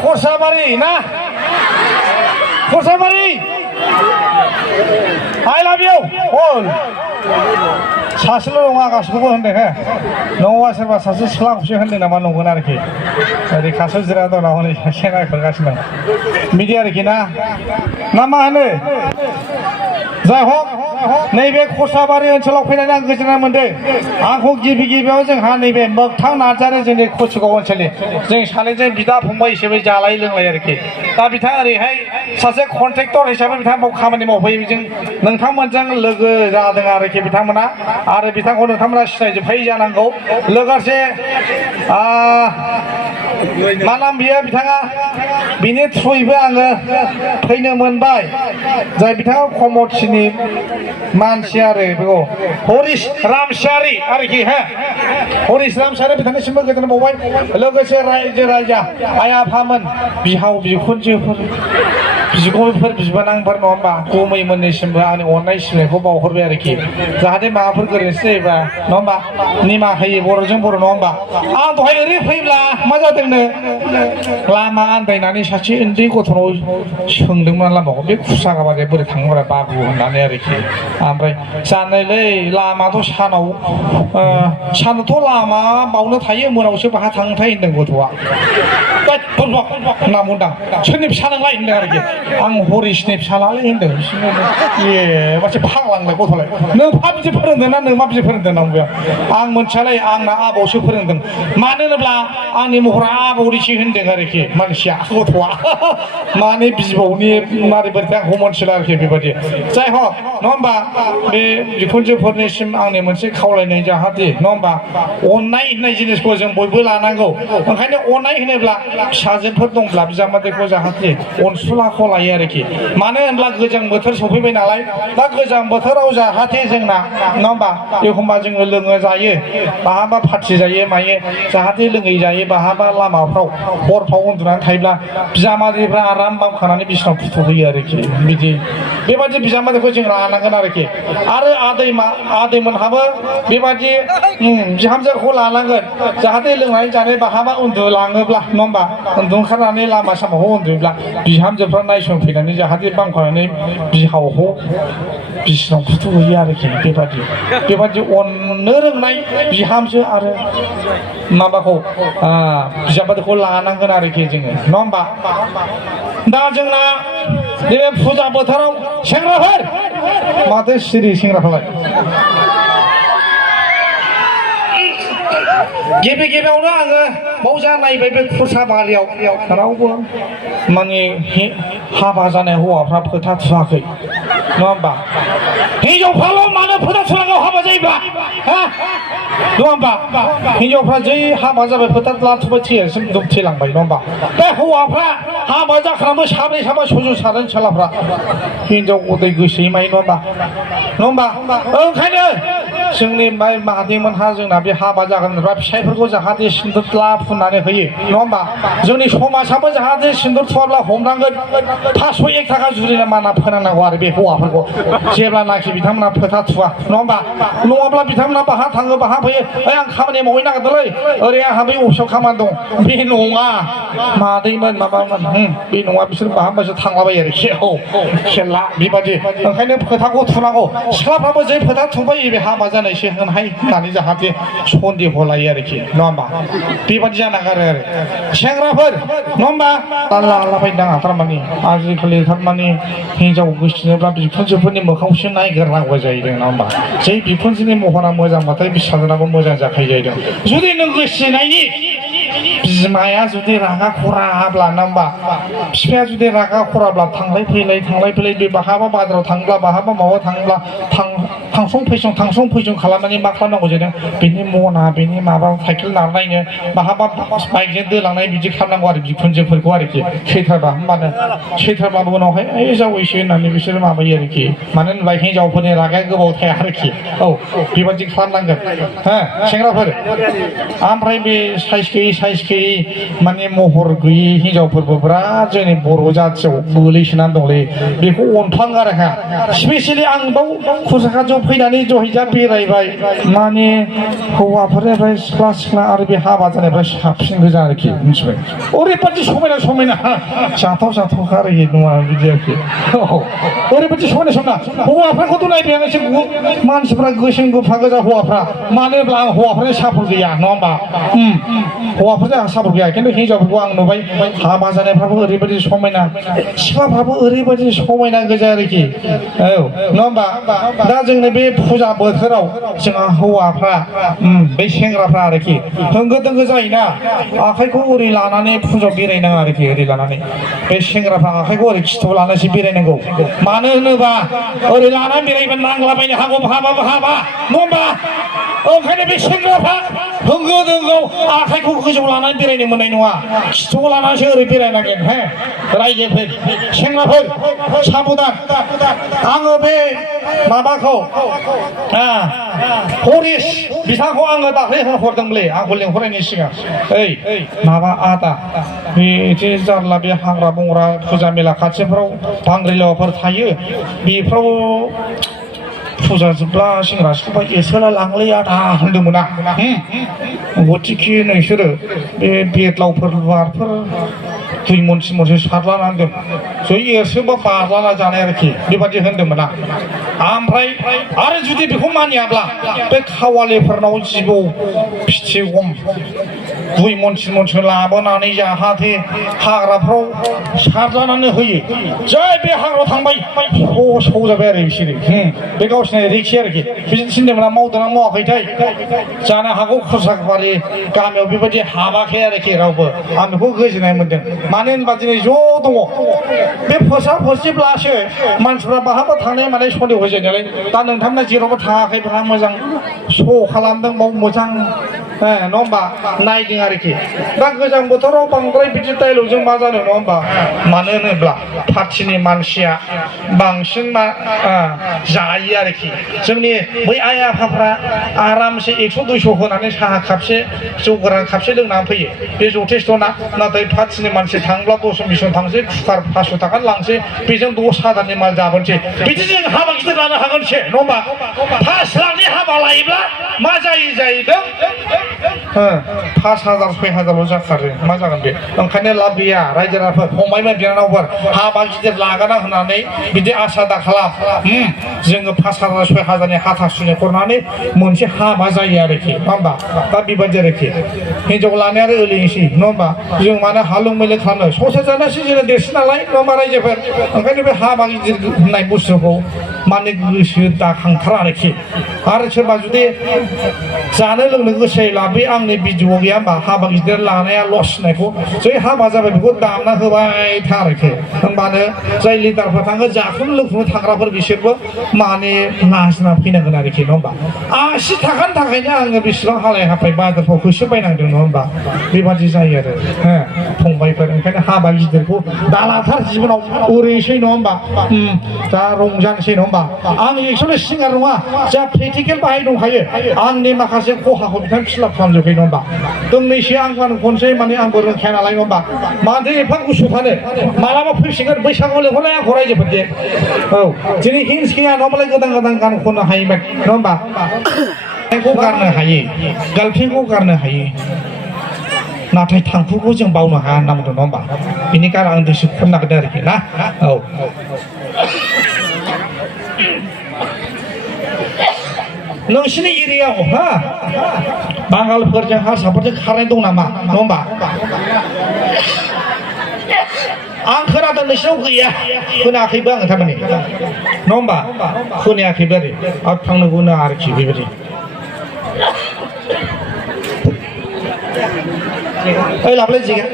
खरसाबारि ना खरसाबारि I love you all सासेल' नङा गासिखौबो होनदों हो नङा सोरबा सासे सिख्लाखौसो होनदों नामा नंगोन आरोखि ओरै खाथियाव जिरायना दं नामा हनै सासे नायहरगासिनो दं बिदि आरोखि ना मा होनो जाय हक नैबे खरसाबारि ओनसोलाव फैनानै आं गोजोननाय मोनदों आंखौ गिबि गिबियाव जोंहा नैबे मोगथां नार्जारि जोंनि कसिगाव ओनसोलनि जों सानैजों बिदा फंबाय हिसाबै जालाय लोंलाय आरोखि दा बिथाङा ओरैहाय सासे कन्ट्रेक्टर हिसाबै बिथाङा खामानि मावफैयो बेजों नोंथांमोनजों लोगो जादों आरोखि बिथांमोना आरो बिथांखौ नोंथांमोना सिनायजोबखायो जानांगौ लोगोसे मा नाम बियो बिथाङा बिनि थ्रुयैबो आङो फैनो मोनबाय जाय बिथाङा कमथिनि मानसि आरो बेखौ हरिश रामसियारि आरोखि हो हरिश रामसियारि बिथांनिसिमबो गोजोननाय बावबाय लोगोसे रायजो राजा आइ आफामोन बिहाव बिखुनजोफोर बिगुमैफोर बिबोनांफोर नङा होमबा गुमैमोननिसिमबो आंनि अननाय सिबिनायखौ बावहरबाय आरोखि जाहाथे माबाफोर गोरोन्थि जायोबा नङा होमबा निमाहा होयो बर'जों बर' नङा होमबा आं दहाय ओरै फैब्ला मा जादोंनो लामा आन्दायनानै सासे उन्दै गथ'नाव सोंदोंमोन लामाखौ बे खुसा गाबाजों बोरै थाङोब्रा बाबु होननानै आरोखि ओमफ्राय जानोलै लामाथ' सानावथ' लामा बावनो थायो मोनावसो बाहा थांनोथाय होनदों गथ'आ होनना बुंदां सोरनि फिसा नोंलाय होनदों आरोखि आं हरिशनि फिसालालै होनदों ए मासे फाग्लांलाय गथ'लाय नों फा बिदि फोरोंदों ना नों मा बिदि फोरोंदों होनना बुंबाय आं मोनथियालै आंना आबौसो फोरोंदों मानो होनोब्ला आंनि महरा आबौनिसो होनदों आरोखि मानसिया गथ'आ माने बिबौनि मारै बोरैथाय आंखौ मोनथिला आरोखि बेबायदि जाय हक नङा होमबा बे बिखुनजोफोरनिसिम आंनि मोनसे खावलायनाय जाहाथे नङा होमबा अननाय होननाय जिनिसखौ जों बयबो लानांगौ ओंखायनो अननाय होनोब्ला फिसाजोफोर दंब्ला बिजामादैखौ जाहाथे अनसुलाखौ लायो आरोखि मानो होनब्ला गोजां बोथोर सफैबाय नालाय दा गोजां बोथोराव जाहाथे जोंना नङा होमबा एखमबा जोङो लोङो जायो बाहाबा पार्टि जायो मायो जाहाथे लोङै जायो बाहाबा लामाफ्राव हरफ्राव उन्दुनानै थायोब्ला बिजामादैफ्रा आराम बामखानानै बिसिनाव फुथुहैयो आरोखि बिदि बेबादि बिजामादैखौ जों लानांगोन आरोखि आरो आदैमोनहाबो बेबादि बिहामजोखौ लानांगोन जाहाथे लोंनानै जानाय बाहाबा उन्दुलाङोब्ला नङा होमबा उन्दुंखारनानै लामा सामाखौ उन्दुयोब्ला बिहामजोफ्रा नायसंफैनानै जाहाथे बामखानानै बिहावखौ बिसिनाव फुथुहैयो आरोखि बेबादि अननो रोंनाय बिहामजो आरो माबाखौ बिजामादैखौ लानांगोन आरोखि जोङो नङा होमबा दा जोंना नैबे फुजा बोथोराव सेंग्राफोर माथो सिरि सेंग्राफ्रालाय गिबि गिबियावनो आङो बावजा नायबाय बे खरसाबारियाव रावबो माने हाबा जानाय हौवाफ्रा फोथा थुवाखै नङा होमबा हिनजावफ्राल' मानो फोथा थुनांगौ हाबा जायोब्ला नङा होमबा हिनजावफ्रा जै हाबा जाबाय फोथा लाथुबाय थैयासिम थैलांबाय नङा होमबा बे हौवाफ्रा हाबा जाखांबो साब्रै साबा सयजन सारजन फिसालाफ्रा हिनजाव गदै गोसोयै मायो नङा होमबा ओंखायनो जोंनि माहादेमोनहा जोंना बे हाबा जागोनफ्रा फिसाइफोरखौ जाहाथे सिन्दुर फुननानै होयो नङा होमबा जोंनि समाजाबो जाहाथे सिन्दुर थुवाब्ला हमनांगोन 501 थाखा जुरिना माना फोनांनांगौ आरो बे हौवाफोरखौ जेब्लानाखि बिथांमोना फोथा थुवा नङा होमबा नङाब्ला बिथांमोना बाहा थाङो बाहा फैयो ओइ आं खामानि मावहैनो नागिरदोंलै ओरै आंहा बे अफिसाव खामानि दं बे नङा मादैमोन माबामोन बे नङा बिसोर बाहाबासो थांलाबायो आरोखि खेला बेबादि ओंखायनो फोथाखौ थुनांगौ सिख्लाफ्राबो जै फोथा थुबाय बे हाबा जानायसो होनहाय होननानै जाहाथे सन्देह लायो आरोखि नङा होमबा बेबादि जानांगौ आरो सेंग्राफोर नङा होमबा लालाबायनो नाङा थारमाने आजिखालि थारमाने हिनजाव गोसोनोब्ला बिखुनजोफोरनि मोखांखौसो नायग्रोनांगौ जाहैदों नङा होमबा जै बिखुनजोनि महरा मोजांबाथाय फिसाजोनाबो मोजां जाखायो जाहैदों जुदि नों गोसोनायनि बिमाया जुदि रागा खराब्ला नङा होमबा बिफाया जुदि रागा खराब्ला थांलाय फैलाय बे बाहाबा बाजाराव थाङोब्ला बाहाबा माबा थाङोब्ला थांसं फैसं खालामनानै मा खालामनांगौ जादों बेनि मना बेनि माबा साइकेल नारनायनो बाहाबा बाइकजों दोलांनाय बिदि खालामनांगौ आरो बिखुनजोफोरखौ आरोखि सैथारबा होमबानो सैथारबाबो उनावहाय ओइ जावैसो होननानै बिसोरो माबायो आरोखि मानो होनब्ला हिनजावफोरनि रागाया गोबाव थाया आरोखि बेबादि खालामनांगोन हो सेंग्राफोर ओमफ्राय बे साइज गैयै माने महर गैयि हिनजावफोरबो बिराद जोंनि बर' जाथियाव गोलैसोनानै दंलै बेखौ अनफ्लाङो आरो स्पेसियेलि आं बाव खुरसाखाथियाव फैनानै जहैजा बेरायबाय माने हौवाफोरनिफ्राय सिख्ला आरो बे हाबा जानायफ्रा साबसिन गोजा आरोखि मिथिबाय ओरैबायदि समायना जाथाव आरोखि नङा बिदि आरोखि ओरैबायदि समायना हौवाफोरखौथ' नायबाय आं एसे मानसिफ्रा गोसोम गोफा गोजा हौवाफ्रा मानो होनब्ला आं हौवाफोरनि सापर्ट गैया नङा होमबा हौवाफोरजों आंहा सापर्ट गैया खिन्थु हिनजावफोरखौ आं नुबाय हाबा जानायफ्राबो ओरैबायदि समायना सिख्लाफ्राबो ओरैबायदि समायना गोजा आरोखि औ नङा होमबा दा जोंनि बे फुजा बोथोराव जोंहा हौवाफ्रा बे सेंग्राफ्रा आरोखि होंगो दोंगो जायोना आखाइखौ ओरै लानानै फुजायाव बेरायनाङा आरोखि ओरै लानानै बे सेंग्राफ्रा आखाइखौ ओरै खिथुआव लानानैसो बेरायनांगौ मानो होनोबा ओरै लानानै बेरायबा नांलाबायनो हागौ हाबा नङा होमबा ओंखायनो बे सेंग्राफ्रा होंगो दोंगो आखाइखौ गोजौ लानानै बेरायनो मोननाय नङा खिथुआव लानानैसो ओरै बेरायनांगोन हे रायजोफोर सेंग्राफोर साबधान आङो बे माबाखौ हरिस बिथांखौ आङो दाख्लै हरदोंमोनलै आंखौ लेंहरनायनि सिगां ओइ माबा आदा बे जारला बे हाग्रा बंग्रा फुजा मेला खाथिफ्राव बांग्रिलावफोर थायो बेफ्राव फुजा जोबब्ला सेंग्रा सिख्ला एसेला लांलै आदा होनदोंमोन आं गथिखे नोंसोरो बे बेदलावफोर लुवारफोर 2 मन 3 मनसो सारलानानै दोन जै एरसोबा बारलाना जानाय आरोखि बेबादि होनदोंमोन आं ओमफ्राय आरो जुदि बेखौ मानियाब्ला बे खावालिफोरनाव जिबौ फिथिगम 2 मन 3 मनसो लाबोनानै जाहाथे हाग्राफ्राव सारलानानै होयो जै बे हाग्रायाव थांबाय सौ जाबाय आरो बिसोरो बे गावसिनि रिक्स आरोखि बिदिनो थिनदोंमोन मावदोंना मावाखैथाय जानो हागौ खुरसाबारि गामियाव बेबायदि हाबाखै आरोखि रावबो आं बेखौ गोजोननाय मोन्दों मानो होनबा दिनै ज' दङ बे फोसाबब्लासो मानसिफ्रा बहाबा थांनाय माने सन्देह जायो नालाय दा नोंथांमोना जेरावबो थाङाखै बेहा मोजां श' खालामदों बाव मोजां नङा होमबा नायदों आरोखि दा गोजां बोथोराव बांद्राय बिदि डायलगजों मा जानो नङा होमबा मानो होनोब्ला पार्टिनि मानसिया बांसिन जायो आरोखि जोंनि बै आइ आफाफ्रा आरामसे 100-200 होनानै साहा कापसे जौ गोरान कापसे लोंनानै फैयो बे जथेस्थ'ना नाथाय पार्टिनि मानसि थांब्ला 10-20 थांसै कुकार 500 थाखा लांसै बेजों 10,000नि माल जाबोनोसै बिदि जों हाबा गिदिर लानो हागोनसो नङा होमबा 5 लाखनि हाबा लायोब्ला मा जाहैदों 5,000-6,000 जाखारो मा जागोन बे ओंखायनो लाब गैया रायजो राजाफोर फंबायमोन बिनानावफोर हाबा गिदिर लागोना होननानै बिदि आसा दा खालाम जोङो 5,000-6,000नि हाथासुनि खुरनानै मोनसे हाबा जायो आरोखि नङा होमबा दा बेबायदि आरोखि हिनजाव लानायानो ओरैनोसै नङा होमबा जों मानो हालुं मैलो खालामनो संसार जानायसो जोङो देरसिन नालाय नङा होमबा रायजोफोर ओंखायनो बे हाबा गिदिर होननाय बुस्थुखौ माने गोसो दाखांथारा आरोखि आरो सोरबा जुदि जानो लोंनो गोसोब्ला बे आंनि भिडिअ गैया होमबा हाबा गिदिर लानाया लस होननायखौ जै हाबा जाबाय बेखौ दामना होबाय था आरोखि होनबानो जाय लिडारफोर थाङो जाखुम लोंखुम थाग्राफोर बिसोरबो माने लाजिना फैनांगोन आरोखि नङा होमबा 80 थाखानि थाखायनो आङो बेसेबां हालाय हाफाय बाजारफ्राव होसो बायनांदों नङा होमबा बेबादि जायो आरो फंबायफोर ओंखायनो हाबा गिदिरखौ दालाथार जिबनाव ओरैसै नङा होमबा दा रंजानोसै नङा होमबा आं एक्सुवेलि सिंगार नङा जा प्रेक्टिकेल बाहाय दंखायो आंनि माखासे खहाखौ बिथां फिलाप खालामजोबबाय नङा होमबा दोंनैसो आं गान खनसै माने आंबो रोंखाया नालाय नङा होमबा माथो एफा गुसु थानो मालाबा फैसिगोन बैसागुआव लेंहरनाय आंखौ रायजोफोर दे औ दिनै हिन्स गैया नङाबालाय गोदान गान खननो हायोमोन नङा होमबा गारनो हायो गार्लफ्रेन्डखौ गारनो हायो नाथाय थांखुखौ जों बावनो हाया होनना बुंदों नङा होमबा बेनिखायनो आं दोंसे खननो नागिरदों आरोखि ना औ नोंसिनि एरियायाव बांगालफोरजों हारसाफोरजों खारनाय दं नामा नङा होमबा आं खोनादों नोंसिनाव गैया खोनायाखैबो आङो थारमाने नङा होमबा खोनायाखैबो आरो थांनोबो नाङा आरोखि बेबायदि ओइ लाबोलाय जिगा